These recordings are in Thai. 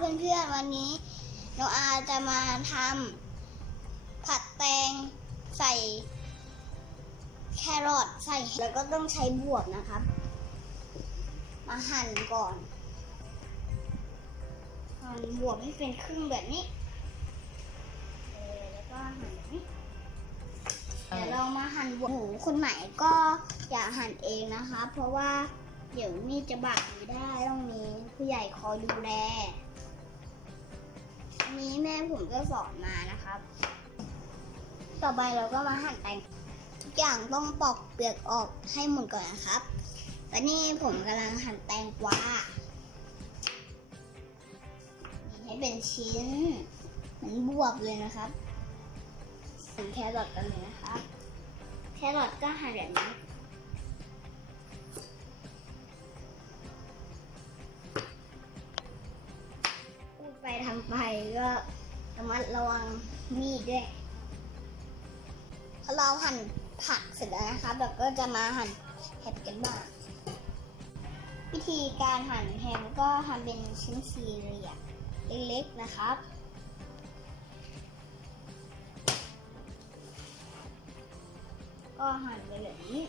เพื่อนๆวันนี้น้อาจะมาทำผัดแตงใส่แครอทใส่แล้วก็ต้องใช้บวบนะครับ มาหั่นก่อนหั่นบวบให้เป็นครึ่งแบบนี้แล้วก็หั่นแบบนี้เดี๋ยวเรามาหั่นบวบหมูคนไหนก็อย่าหั่นเองนะคะ เพราะว่าเดี๋ยวมีดจะบาดไมือได้ต้องมีผู้ใหญ่คอยดูแล นี้แม่ผมก็สอนมานะครับ ต่อไปเราก็มาหั่นแตงทุกอย่างต้องปอกเปลือกออกให้หมดก่อนนะครับตอนนี้ผมกำลังหั่นแตงกวาให้เป็นชิ้นเหมือนบวบเลยนะครับหั่นแครอทกันเลยนะครับ แครอทก็หั่นแบบนี้ ไปก็ระมัดระวังมีดด้วยพอเราหั่นผักเสร็จแล้วนะครับเราก็จะมาหั่นเห็ดกันบ้างวิธีการหั่นแฮมก็ทำเป็นชิ้นสี่เหลี่ยมเล็กๆนะครับก็หั่นไปแบบนี้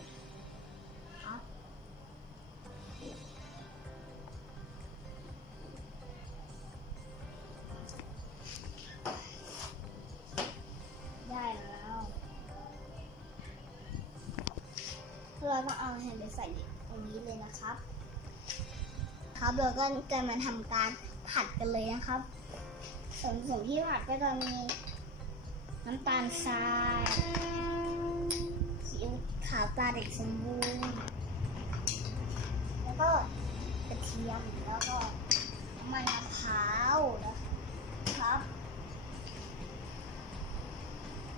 เราก็เอาแฮมไปใส่ตรงนี้เลยนะครับ ครับเราก็จะมาทำการผัดกันเลยนะครับส่วนผสมที่ผัดก็จะมีน้ำตาลทรายซีอิ๊วขาวตาเด็กสมบูรณ์แล้วก็กระเทียมแล้วก็น้ำมันมะพร้าวนะครับ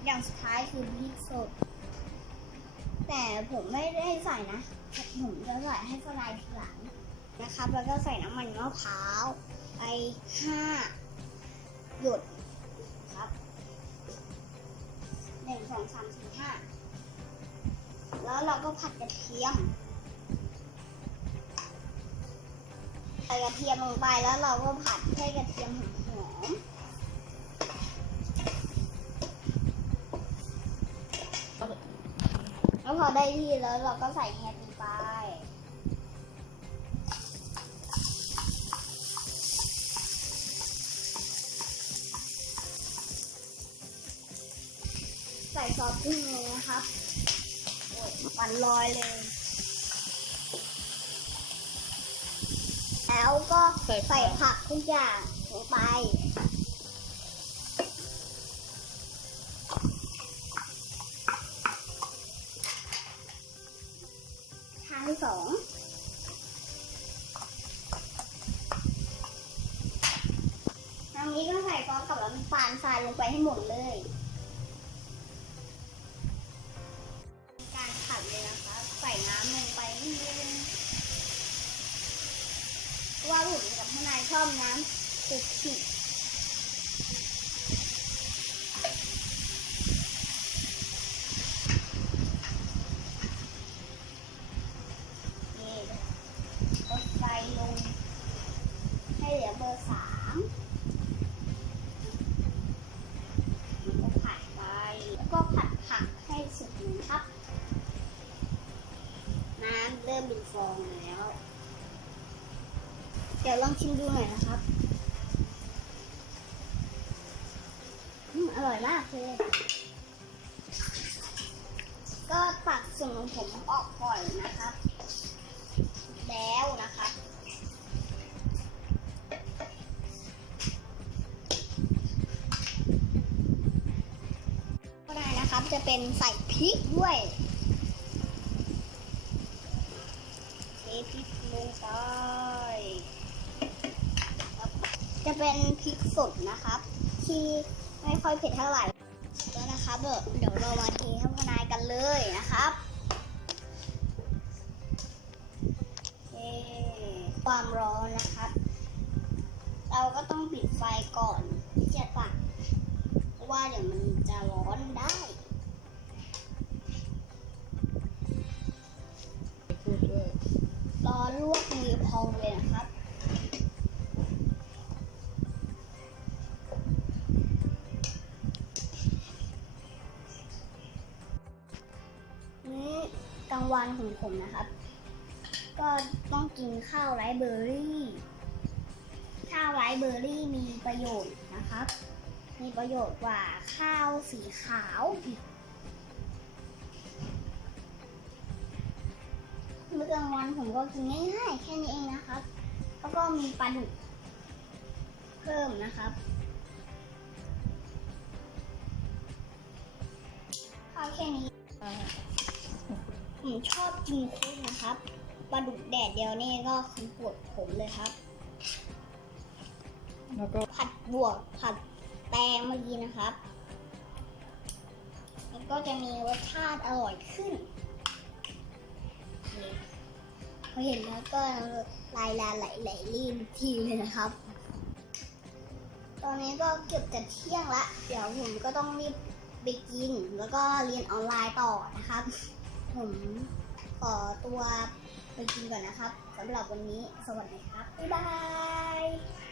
อย่างสุดท้ายคือพริกสด แต่ผมไม่ได้ใส่นะ ผมจะใส่ให้สไลด์ทีหลังนะครับ แล้วก็ใส่น้ำมันมะพร้าวไปห้าหยดครับหนึ่งสองสามสี่ห้าแล้วเราก็ผัดกระเทียมใส่กระเทียมลงไปแล้วเราก็ผัดให้กระเทียมหอมๆ แล้วพอ ได้ที่แล้วเราก็ใส่แฮมลงไปใส่ซอสพริกเลยนะครับโอ้ยมันลอยเลย แล้วก็ใส่ผักทุกอย่างลงไป ทางที่ สองทางนี้ก็ใส่ซอสกับน้ำตาลทรายลงไปให้หมดเลยการผัดเลยนะคะ ใส่น้ำลงไปนิดนึงว่าผมกับทนายชอบน้ำสุกขีกดไฟลง ให้เหลือเบอร์สามแล้วก็ผัดไป แล้วก็ผัดผักให้ ครับ น้ำเริ่มเป็นฟองแล้ว เดี๋ยวลองชิมดูหน่อยนะครับอืมอร่อยมากเลยก็ตักส่วนของผมออกก่อนนะครับ แล้วนะครับ จะเป็นใส่พริกด้วยเทพริกลงไปจะเป็นพริกสดนะครับ ที่ไม่ค่อยเผ็ดเท่าไหร่แล้วนะครับเดี๋ยวเรามาเทให้พนายกันเลยนะครับเทความร้อนนะครับ เราก็ต้องปิดไฟก่อนที่จะตักเพราะว่าเดี๋ยวมันจะร้อนได้ เลยรอลวกมือพองเลยนะครับนี่กลางวันของผมนะครับ ก็ต้องกินข้าวไรเบอร์รี่ ข้าวไรเบอร์รี่มีประโยชน์นะครับ มีประโยชน์กว่าข้าวสีขาวอีก มื้อกลางวันผมก็กินง่ายๆแค่นี้เองนะครับ แล้วก็มีปลาดุกเพิ่มนะครับข้าวแค่นี้ ผมชอบกินคุกนะครับปลาดุกแดดเดียวนี่ก็คือปวดผมเลยครับ แล้วก็ผัดบวกผัดแตงเมื่อกี้นะครับแล้วก็จะมีรสชาติอร่อยขึ้น นี่ พอเห็นแล้วก็ลายลาไหลไหลรีบทีเลยนะครับ ตอนนี้ก็เกือบจะเที่ยงละ เดี๋ยวผมก็ต้องรีบไปกิน แล้วก็เรียนออนไลน์ต่อนะครับ ผมขอตัวไปกินก่อนนะครับสำหรับวันนี้สวัสดีครับ บ๊ายบาย